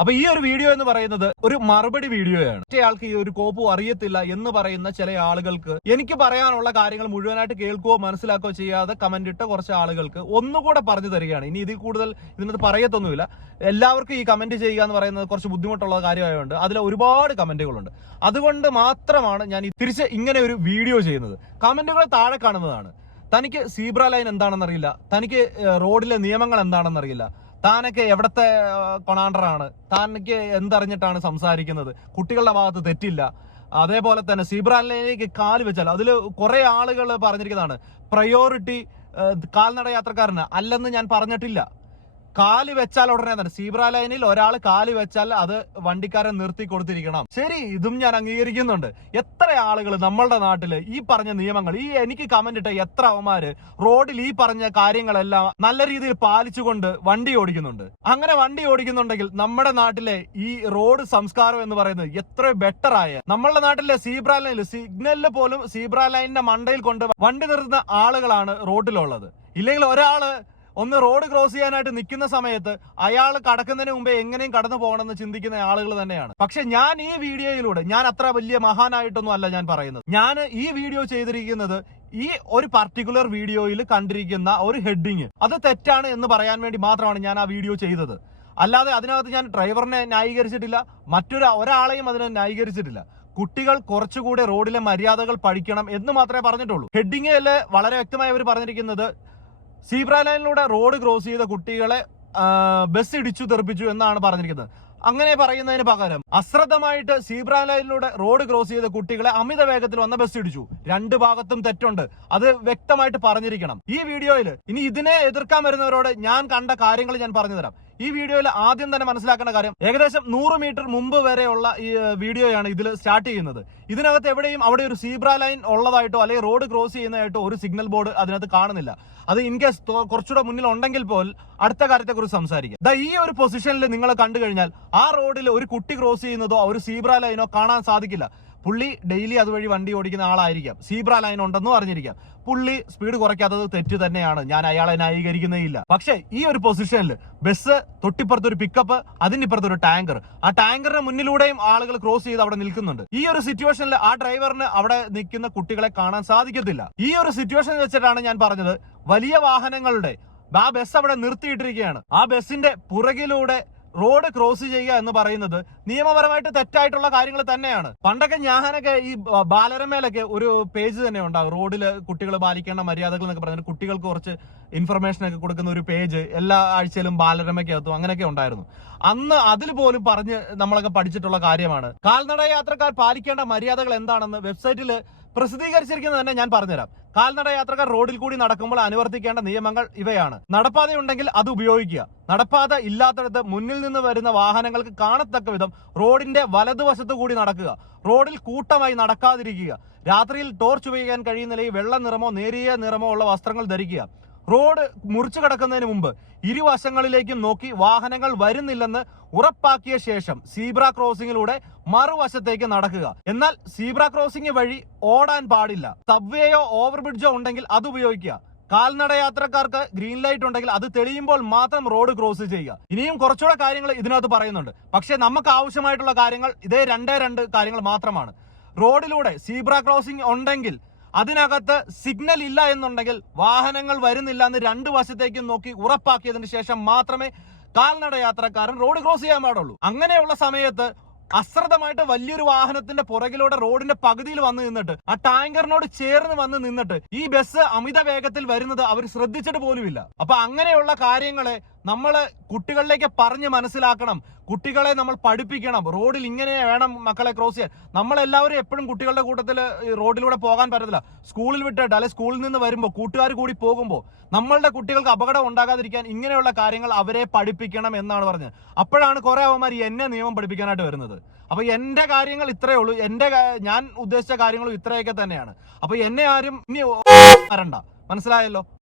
അപ്പൊ ഈ ഒരു വീഡിയോ എന്ന് പറയുന്നത് ഒരു മറുപടി വീഡിയോയാണ് മറ്റേയാൾക്ക് ഈ ഒരു കോപ്പു അറിയത്തില്ല എന്ന് പറയുന്ന ചില ആളുകൾക്ക് എനിക്ക് പറയാനുള്ള കാര്യങ്ങൾ മുഴുവനായിട്ട് കേൾക്കുകയോ മനസ്സിലാക്കുകയോ ചെയ്യാതെ കമന്റ് ഇട്ട കുറച്ച് ആളുകൾക്ക് ഒന്നുകൂടെ പറഞ്ഞു തരികയാണ്. ഇനി ഇതിൽ കൂടുതൽ ഇതിനകത്ത് പറയത്തൊന്നുമില്ല. എല്ലാവർക്കും ഈ കമന്റ് ചെയ്യുക എന്ന് പറയുന്നത് കുറച്ച് ബുദ്ധിമുട്ടുള്ള കാര്യമായതുകൊണ്ട് അതിൽ ഒരുപാട് കമന്റുകളുണ്ട് അതുകൊണ്ട് മാത്രമാണ് ഞാൻ തിരിച്ച് ഇങ്ങനെ ഒരു വീഡിയോ ചെയ്യുന്നത്. കമന്റുകൾ താഴെ കാണുന്നതാണ്. തനിക്ക് സീബ്ര ലൈൻ എന്താണെന്നറിയില്ല. തനിക്ക് റോഡിലെ നിയമങ്ങൾ എന്താണെന്നറിയില്ല. താനൊക്കെ എവിടത്തെ കൊണാണ്ടറാണ്? താനൊക്കെ എന്തറിഞ്ഞിട്ടാണ് സംസാരിക്കുന്നത്? കുട്ടികളുടെ ഭാഗത്ത് തെറ്റില്ല. അതേപോലെ തന്നെ സീബ്ര ലൈനിലേക്ക് കാൽ വെച്ചാൽ അതിൽ കുറെ ആളുകൾ പറഞ്ഞിരിക്കുന്നതാണ് പ്രയോറിറ്റി കാൽനട യാത്രക്കാരന് അല്ലെന്ന് ഞാൻ പറഞ്ഞിട്ടില്ല. കാൽ വെച്ചാൽ ഉടനെ തന്നെ സീബ്ര ലൈനിൽ ഒരാൾ കാൽ വെച്ചാൽ അത് വണ്ടിക്കാരൻ നിർത്തി കൊടുത്തിരിക്കണം. ശരി ഇതും ഞാൻ അംഗീകരിക്കുന്നുണ്ട്. എത്ര ആളുകൾ നമ്മളുടെ നാട്ടിൽ ഈ പറഞ്ഞ നിയമങ്ങൾ ഈ എനിക്ക് കമന്റ് ഇട്ട എത്ര അവന്മാര് റോഡിൽ ഈ പറഞ്ഞ കാര്യങ്ങളെല്ലാം നല്ല രീതിയിൽ പാലിച്ചുകൊണ്ട് വണ്ടി ഓടിക്കുന്നുണ്ട്. അങ്ങനെ വണ്ടി ഓടിക്കുന്നുണ്ടെങ്കിൽ നമ്മുടെ നാട്ടിലെ ഈ റോഡ് സംസ്കാരം എന്ന് പറയുന്നത് എത്ര ബെറ്റർ ആയ നമ്മളുടെ നാട്ടിലെ സീബ്ര ലൈനിൽ സിഗ്നലിൽ പോലും സീബ്ര ലൈനിന്റെ മണ്ടയിൽ കൊണ്ട് വണ്ടി നിർത്തുന്ന ആളുകളാണ് റോഡിലുള്ളത് ഇല്ലെങ്കിൽ ഒരാൾ ഒന്ന് റോഡ് ക്രോസ് ചെയ്യാനായിട്ട് നിൽക്കുന്ന സമയത്ത് അയാൾ കടക്കുന്നതിന് മുമ്പേ എങ്ങനെയും കടന്നു പോകണമെന്ന് ചിന്തിക്കുന്ന ആളുകൾ തന്നെയാണ്. പക്ഷെ ഞാൻ ഈ വീഡിയോയിലൂടെ ഞാൻ അത്ര വലിയ മഹാനായിട്ടൊന്നും അല്ല ഞാൻ പറയുന്നത്. ഞാൻ ഈ വീഡിയോ ചെയ്തിരിക്കുന്നത് ഈ ഒരു പർട്ടിക്കുലർ വീഡിയോയിൽ കണ്ടിരിക്കുന്ന ഒരു ഹെഡിങ് അത് തെറ്റാണ് എന്ന് പറയാൻ വേണ്ടി മാത്രമാണ് ഞാൻ ആ വീഡിയോ ചെയ്തത്. അല്ലാതെ അതിനകത്ത് ഞാൻ ഡ്രൈവറിനെ ന്യായീകരിച്ചിട്ടില്ല മറ്റൊരു ഒരാളെയും അതിനെ ന്യായീകരിച്ചിട്ടില്ല. കുട്ടികൾ കുറച്ചുകൂടെ റോഡിലെ മര്യാദകൾ പഠിക്കണം എന്ന് മാത്രമേ പറഞ്ഞിട്ടുള്ളൂ. ഹെഡിങ്ങിൽ വളരെ വ്യക്തമായി അവർ പറഞ്ഞിരിക്കുന്നത് സീബ്ര ലൈനിലൂടെ റോഡ് ക്രോസ് ചെയ്ത കുട്ടികളെ ബസ് ഇടിച്ചു തെറിപ്പിച്ചു എന്നാണ് പറഞ്ഞിരിക്കുന്നത്. അങ്ങനെ പറയുന്നതിന് പകരം അശ്രദ്ധമായിട്ട് സീബ്ര ലൈനിലൂടെ റോഡ് ക്രോസ് ചെയ്ത കുട്ടികളെ അമിത വേഗത്തിൽ വന്ന ബസ് ഇടിച്ചു. രണ്ട് ഭാഗത്തും തെറ്റുണ്ട്. അത് വ്യക്തമായിട്ട് പറഞ്ഞിരിക്കണം. ഈ വീഡിയോയിൽ ഇനി ഇതിനെ എതിർക്കാൻ വരുന്നവരോട് ഞാൻ കണ്ട കാര്യങ്ങൾ ഞാൻ പറഞ്ഞു തരാം ഈ വീഡിയോയിൽ ആദ്യം തന്നെ മനസ്സിലാക്കേണ്ട കാര്യം ഏകദേശം നൂറ് മീറ്റർ മുമ്പ് വരെയുള്ള ഈ വീഡിയോയാണ് ഇതിൽ സ്റ്റാർട്ട് ചെയ്യുന്നത്. ഇതിനകത്ത് എവിടെയും അവിടെ ഒരു സീബ്ര ലൈൻ ഉള്ളതായിട്ടോ അല്ലെങ്കിൽ റോഡ് ക്രോസ് ചെയ്യുന്നതായിട്ടോ ഒരു സിഗ്നൽ ബോർഡ് അതിനകത്ത് കാണുന്നില്ല. അത് ഇൻ കേസ് കുറച്ചുകൂടെ മുന്നിൽ ഉണ്ടെങ്കിൽ പോലും അടുത്ത കാര്യത്തെക്കുറിച്ച് സംസാരിക്കാം. ഈ ഒരു പൊസിഷനിൽ നിങ്ങൾ കണ്ടു കഴിഞ്ഞാൽ ആ റോഡിൽ ഒരു കുട്ടി ക്രോസ് ചെയ്യുന്നതോ ഒരു സീബ്ര ലൈനോ കാണാൻ സാധിക്കില്ല. പുള്ളി ഡെയിലി അതുവഴി വണ്ടി ഓടിക്കുന്ന ആളായിരിക്കാം. സീബ്ര ലൈൻ ഉണ്ടെന്നും അറിഞ്ഞിരിക്കാം. പുള്ളി സ്പീഡ് കുറയ്ക്കാത്തത് തെറ്റ് തന്നെയാണ്. ഞാൻ അയാളെ ന്യായീകരിക്കുന്നേ ഇല്ല. പക്ഷേ ഈ ഒരു പൊസിഷനിൽ ബസ് തൊട്ടിപ്പുറത്ത് ഒരു പിക്കപ്പ് അതിനിപ്പുറത്ത് ഒരു ടാങ്കർ ആ ടാങ്കറിന് മുന്നിലൂടെയും ആളുകൾ ക്രോസ് ചെയ്ത് അവിടെ നിൽക്കുന്നുണ്ട്. ഈ ഒരു സിറ്റുവേഷനിൽ ആ ഡ്രൈവറിന് അവിടെ നിൽക്കുന്ന കുട്ടികളെ കാണാൻ സാധിക്കത്തില്ല. ഈ ഒരു സിറ്റുവേഷൻ വെച്ചിട്ടാണ് ഞാൻ പറഞ്ഞത് വലിയ വാഹനങ്ങളുടെ ആ ബസ് അവിടെ നിർത്തിയിട്ടിരിക്കുകയാണ്. ആ ബസ്സിന്റെ പുറകിലൂടെ റോഡ് ക്രോസ് ചെയ്യുക എന്ന് പറയുന്നത് നിയമപരമായിട്ട് തെറ്റായിട്ടുള്ള കാര്യങ്ങൾ തന്നെയാണ്. പണ്ടൊക്കെ ഞാനൊക്കെ ഈ ബാലരമേലൊക്കെ ഒരു പേജ് തന്നെ ഉണ്ടാകും റോഡിൽ കുട്ടികൾ പാലിക്കേണ്ട മര്യാദകൾ എന്നൊക്കെ പറഞ്ഞിട്ട് കുട്ടികൾക്ക് കുറച്ച് ഇൻഫർമേഷൻ ഒക്കെ കൊടുക്കുന്ന ഒരു പേജ് എല്ലാ ആഴ്ചയിലും ബാലരമയ്ക്കകത്തും അങ്ങനെയൊക്കെ ഉണ്ടായിരുന്നു. അന്ന് അതിൽ പോലും പറഞ്ഞ് നമ്മളൊക്കെ പഠിച്ചിട്ടുള്ള കാര്യമാണ്. കാൽനട യാത്രക്കാർ പാലിക്കേണ്ട മര്യാദകൾ എന്താണെന്ന് വെബ്സൈറ്റിൽ പ്രസിദ്ധീകരിച്ചിരിക്കുന്നത് തന്നെ ഞാൻ പറഞ്ഞുതരാം. കാൽനട യാത്രക്കാർ റോഡിൽ കൂടി നടക്കുമ്പോൾ അനുവർത്തിക്കേണ്ട നിയമങ്ങൾ ഇവയാണ്. നടപ്പാത ഉണ്ടെങ്കിൽ അത് ഉപയോഗിക്കുക. നടപ്പാത ഇല്ലാത്തടത്ത് മുന്നിൽ നിന്ന് വരുന്ന വാഹനങ്ങൾക്ക് കാണത്തക്ക വിധം റോഡിന്റെ വലതുവശത്ത് കൂടി നടക്കുക. റോഡിൽ കൂട്ടമായി നടക്കാതിരിക്കുക. രാത്രിയിൽ ടോർച്ച് ഉപയോഗിക്കാൻ കഴിയുന്ന നിലയിൽ വെള്ള നിറമോ നേരിയ നിറമോ ഉള്ള വസ്ത്രങ്ങൾ ധരിക്കുക. റോഡ് മുറിച്ചു കടക്കുന്നതിന് മുമ്പ് ഇരുവശങ്ങളിലേക്കും നോക്കി വാഹനങ്ങൾ വരുന്നില്ലെന്ന് ഉറപ്പാക്കിയ ശേഷം സീബ്ര ക്രോസിംഗിലൂടെ മറുവശത്തേക്ക് നടക്കുക. എന്നാൽ സീബ്ര ക്രോസിംഗ് വഴി ഓടാൻ പാടില്ല. സബ്വേയോ ഓവർബ്രിഡ്ജോ ഉണ്ടെങ്കിൽ അത് ഉപയോഗിക്കുക. കാൽനട യാത്രക്കാർക്ക് ഗ്രീൻ ലൈറ്റ് ഉണ്ടെങ്കിൽ അത് തെളിയുമ്പോൾ മാത്രം റോഡ് ക്രോസ് ചെയ്യുക. ഇനിയും കുറച്ചുകൂടെ കാര്യങ്ങൾ ഇതിനകത്ത് പറയുന്നുണ്ട്. പക്ഷേ നമുക്ക് ആവശ്യമായിട്ടുള്ള കാര്യങ്ങൾ ഇതേ രണ്ടേ രണ്ട് കാര്യങ്ങൾ മാത്രമാണ്. റോഡിലൂടെ സീബ്ര ക്രോസിംഗ് ഉണ്ടെങ്കിൽ അതിനകത്ത് സിഗ്നൽ ഇല്ല എന്നുണ്ടെങ്കിൽ വാഹനങ്ങൾ വരുന്നില്ല എന്ന് രണ്ട് വശത്തേക്കും നോക്കി ഉറപ്പാക്കിയതിന് ശേഷം മാത്രമേ കാൽനട യാത്രക്കാരൻ റോഡ് ക്രോസ് ചെയ്യാൻ പാടുള്ളൂ. അങ്ങനെയുള്ള സമയത്ത് അശ്രദ്ധമായിട്ട് വലിയൊരു വാഹനത്തിന്റെ പുറകിലൂടെ റോഡിന്റെ പകുതിയിൽ വന്ന് നിന്നിട്ട് ആ ടാങ്കറിനോട് ചേർന്ന് വന്ന് നിന്നിട്ട് ഈ ബസ് അമിത വേഗത്തിൽ വരുന്നത് അവർ ശ്രദ്ധിച്ചിട്ട് പോലുമില്ല. അപ്പൊ അങ്ങനെയുള്ള കാര്യങ്ങളെ നമ്മൾ കുട്ടികളിലേക്ക് പറഞ്ഞ് മനസ്സിലാക്കണം. കുട്ടികളെ നമ്മൾ പഠിപ്പിക്കണം. റോഡിൽ ഇങ്ങനെ വേണം മക്കളെ ക്രോസ് ചെയ്യാൻ. നമ്മളെല്ലാവരും എപ്പോഴും കുട്ടികളുടെ കൂട്ടത്തിൽ റോഡിലൂടെ പോകാൻ പറ്റത്തില്ല. സ്കൂളിൽ വിട്ടിട്ട് അല്ലെ സ്കൂളിൽ നിന്ന് വരുമ്പോൾ കൂട്ടുകാർ കൂടി പോകുമ്പോൾ നമ്മളുടെ കുട്ടികൾക്ക് അപകടം ഉണ്ടാകാതിരിക്കാൻ ഇങ്ങനെയുള്ള കാര്യങ്ങൾ അവരെ പഠിപ്പിക്കണം എന്നാണ് പറഞ്ഞത്. അപ്പോഴാണ് കുറെ അവന്മാർ എന്നെ നിയമം പഠിപ്പിക്കാനായിട്ട് വരുന്നത്. അപ്പൊ എന്റെ കാര്യങ്ങൾ ഇത്രയേ ഉള്ളൂ. എന്റെ ഞാൻ ഉദ്ദേശിച്ച കാര്യങ്ങളും ഇത്രയൊക്കെ തന്നെയാണ്. അപ്പൊ എന്നെ ആരും ഇനി വരണ്ട. മനസ്സിലായല്ലോ?